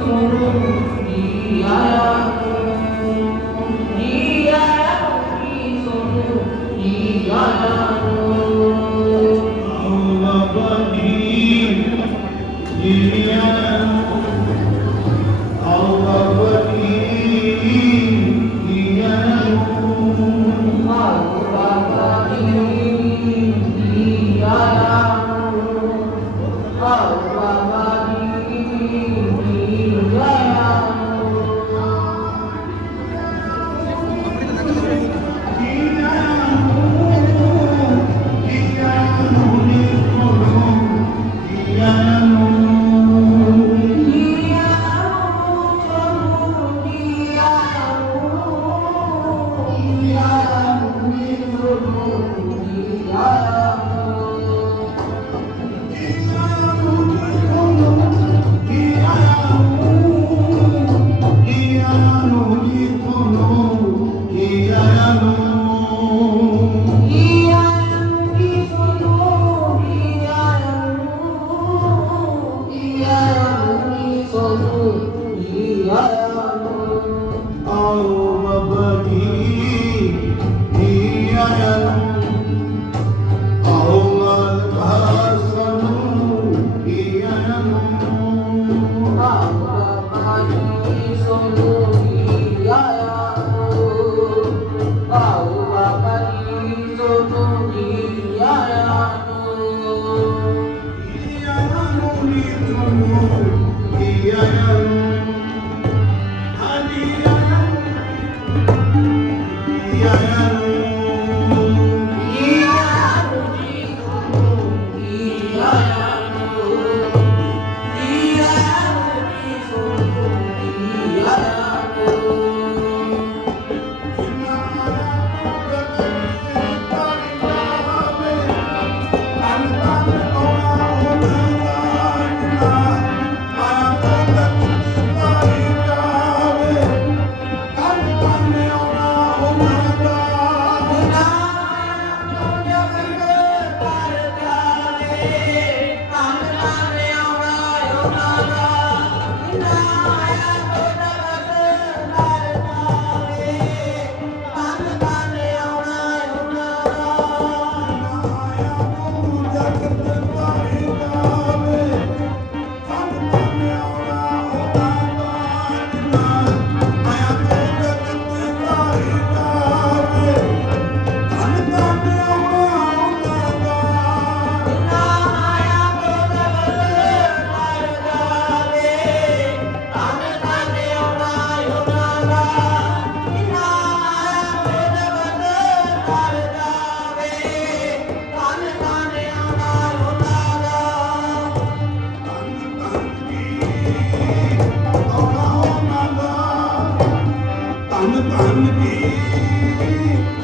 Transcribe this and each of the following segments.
ਸੁਣੋ ਜੀ me.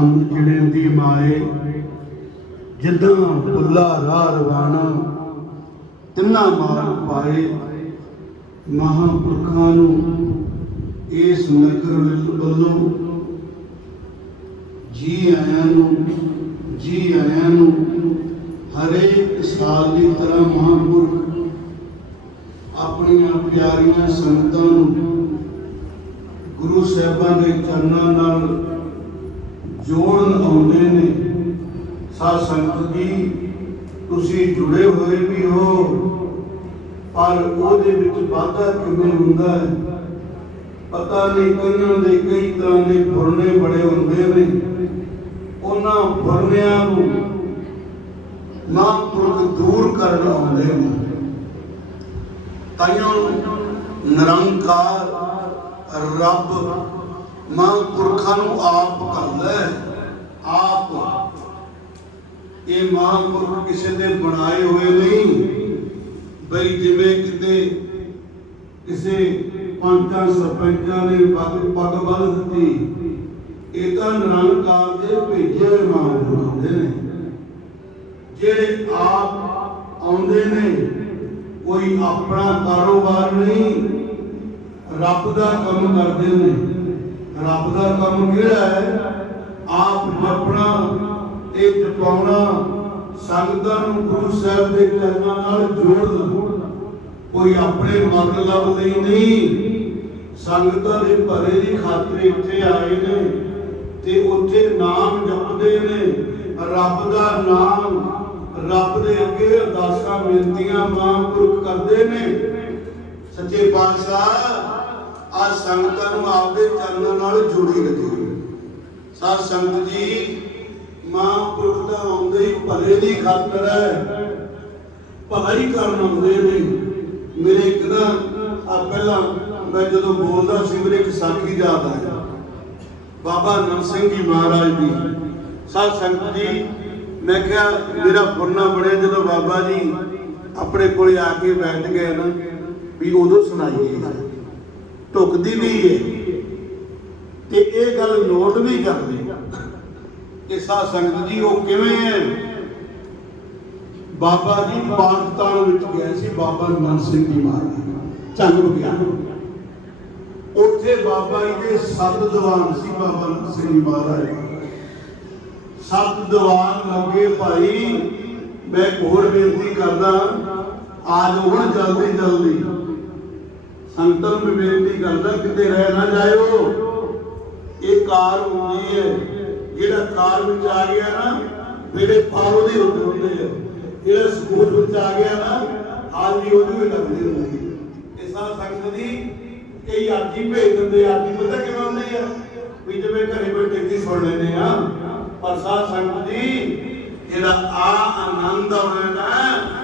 ਤਿੰਨਾਂ ਜਿਹੜੇ ਦੀ ਮਾਏ, ਜਿੱਦਾਂ ਬੁੱਲਾ ਰਾਹ ਰਵਾਨਾ, ਤਿੰਨਾਂ ਮਾਰਗ ਪਾਏ, ਮਹਾਂਪੁਰਖਾਂ ਨੂੰ ਇਸ ਨਗਰ ਵੱਲੋਂ, ਜੀ ਆਇਆਂ ਨੂੰ, ਜੀ ਆਇਆਂ ਨੂੰ ਹਰੇਕ ਸਾਲ ਦੀ ਤਰ੍ਹਾਂ ਮਹਾਂਪੁਰਖ ਆਪਣੀਆਂ ਪਿਆਰੀਆਂ ਸੰਗਤਾਂ ਨੂੰ ਗੁਰੂ ਸਾਹਿਬਾਂ ਦੇ ਚਰਨਾਂ ਨਾਲ ਜੋੜਨ ਆਉਂਦੇ ਨੇ। ਸਾਧ ਸੰਗਤ ਜੀ, ਤੁਸੀਂ ਜੁੜੇ ਹੋਏ ਵੀ ਹੋ, ਪਰ ਉਹਦੇ ਵਿੱਚ ਵਾਧਾ ਕਿਵੇਂ ਹੁੰਦਾ ਹੈ? ਪਤਾ ਨਹੀਂ ਕਈਆਂ ਦੇ ਕਈ ਤਰ੍ਹਾਂ ਦੇ ਫੁਰਨੇ ਬੜੇ ਹੁੰਦੇ ਨੇ। ਉਹਨਾਂ ਫੁਰਨਿਆਂ ਨੂੰ ਮਹਾਂਪੁਰਖ ਦੂਰ ਕਰਨ ਆਉਂਦੇ ਨੇ। ਤਾਈਆਂ ਨਿਰੰਕਾਰ, ਰੱਬ ਮਹਾਂਪੁਰਖਾਂ ਨੂੰ ਆਪ ਕਰਦਾ ਆਪ। ਇਹ ਮਹਾਂਪੁਰਖ ਕਿਸੇ ਦੇ ਬਣਾਏ ਹੋਏ ਨਹੀਂ। ਬਈ ਜਿਵੇਂ ਕਿਤੇ ਕਿਸੇ ਪੰਚਾਂ ਸਰਪੰਚਾਂ ਨੇ ਪੱਗ ਪੱਗ ਬੰਨ੍ਹ ਦਿੱਤੀ, ਇਹ ਤਾਂ ਨਿਰੰਕਾਰ ਦੇ ਭੇਜੇ ਹੋਏ ਮਹਾਂਪੁਰਖ ਹੁੰਦੇ ਨੇ। ਜਿਹੜੇ ਆਪ ਆਉਂਦੇ ਨੇ, ਕੋਈ ਆਪਣਾ ਕਾਰੋਬਾਰ ਨਹੀਂ, ਰੱਬ ਦਾ ਕੰਮ ਕਰਦੇ ਨੇ। ਰੱਬ ਦਾ ਕੰਮ ਕਿਹੜਾ ਹੈ? ਆਪ ਜਪਣਾ ਤੇ ਜਪਾਉਣਾ। ਸੰਗਤਾਂ ਨੂੰ ਗੁਰੂ ਸਾਹਿਬ ਦੇ ਚਰਨਾਂ ਨਾਲ ਜੋੜਨਾ। ਕੋਈ ਆਪਣੇ ਮਤਲਬ ਲਈ ਨਹੀਂ। ਸੰਗਤਾਂ ਦੇ ਭਲੇ ਦੀ ਖਾਤਰ ਇੱਥੇ ਆਏ ਨੇ ਤੇ ਉੱਥੇ ਨਾਮ ਜਪਦੇ ਨੇ। ਰੱਬ ਦਾ ਨਾਮ, ਰੱਬ ਦੇ ਅੱਗੇ ਅਰਦਾਸਾਂ ਬੇਨਤੀਆਂ ਮਹਾਂਪੁਰਖ ਕਰਦੇ ਨੇ। ਸੱਚੇ ਪਾਤਸ਼ਾਹ ਆ ਸੰਗਤਾਂ ਨੂੰ ਆਪਦੇ ਚਰਨਾਂ ਨਾਲ ਜੋੜੀ ਰੱਖੇ। ਸਾਧ ਸੰਗਤ ਜੀ, ਮਹਾਂਪੁਰਖ ਦਾ ਆਉਂਦੇ ਹੀ ਭਲੇ ਦੀ ਖਾਤਰ ਹੈ। ਭਲਾਈ ਕਰਨ ਆਉਂਦੇ ਨੇ। ਮੇਰੇ ਇੱਕ ਨਾ ਆ ਪਹਿਲਾਂ ਮੈਂ ਜਦੋਂ ਬੋਲਦਾ ਸੀ, ਮੇਰੇ ਇੱਕ ਸਾਖੀ ਯਾਦ ਆਇਆ। ਬਾਬਾ ਨਰ ਸਿੰਘ ਜੀ ਮਹਾਰਾਜ ਦੀ। ਸਾਧ ਸੰਗਤ ਜੀ, ਮੈਂ ਕਿਹਾ ਮੇਰਾ ਫੁਰਨਾ ਬਣਿਆ ਜਦੋਂ ਬਾਬਾ ਜੀ ਆਪਣੇ ਕੋਲੇ ਆ ਕੇ ਬੈਠ ਗਏ ਨਾ, ਵੀ ਉਦੋਂ ਸੁਣਾਈਏ। ਢੁਕਦੀ ਵੀ ਏ। ਤੇ ਇਹ ਗੱਲ ਨੋਟ ਵੀ ਕਰਦੇ। ਕਿ ਸਾਧ ਸੰਗਤ ਜੀ, ਉਹ ਕਿਵੇਂ ਹੈ ਬਾਬਾ ਜੀ ਪਾਕਿਸਤਾਨ ਵਿੱਚ ਗਏ ਸੀ, ਬਾਬਾ ਮਨ ਸਿੰਘ ਜੀ ਮਹਾਰਾਜ। ਚੰਗ ਗਿਆ। ਉੱਥੇ ਬਾਬਾ ਜੀ ਦੇ ਸੱਤ ਦੀਵਾਨ ਸੀ, ਬਾਬਾ ਮਨ ਸਿੰਘ ਜੀ ਮਹਾਰਾਜ। ਸੱਤ ਦੀਵਾਨ ਲੱਗੇ ਭਾਈ, ਮੈਂ ਹੋਰ ਬੇਨਤੀ ਕਰਦਾ ਆ ਜਾਓ ਹੁਣ ਜਲਦੀ ਜਲਦੀ ਸੰਤਾਂ ਨੂੰ ਬੇਨਤੀ ਕਰਦਾ, ਕਿਤੇ ਰਹਿ ਨਾ ਜਾਇਓ। ਇਹ ਕਾਰ ਹੁੰਦੀ ਹੈ। ਜਿਹੜਾ ਕਾਰ ਵਿੱਚ ਆ ਗਿਆ ਨਾ, ਜਿਹੜੇ ਪਾਰੋ ਦੇ ਉੱਤੇ ਹੁੰਦੇ ਆ, ਜਿਹੜਾ ਸਕੂਲ ਵਿੱਚ ਆ ਗਿਆ ਨਾ ਹਾਜ਼ਰੀ ਉਹਦੀ ਵੀ ਲੱਗਦੀ ਹੁੰਦੀ ਹੈ। ਇਹ ਸਾਰਾ ਸੰਗਤ ਦੀ ਕਈ ਆਜੀ ਭੇਜ ਦਿੰਦੇ ਆਜੀ ਪਤਾ ਕਿਵੇਂ ਹੁੰਦੀ ਆ? ਵੀ ਜਿਵੇਂ ਘਰੇ ਬੈਠੇ ਕੀ ਸੁਣ ਲੈਂਦੇ ਆ ਪਰ ਸਾਧ ਸੰਗਤ ਜੀ, ਜਿਹੜਾ ਆ ਆਨੰਦ ਆਉਣਾ ਨਾ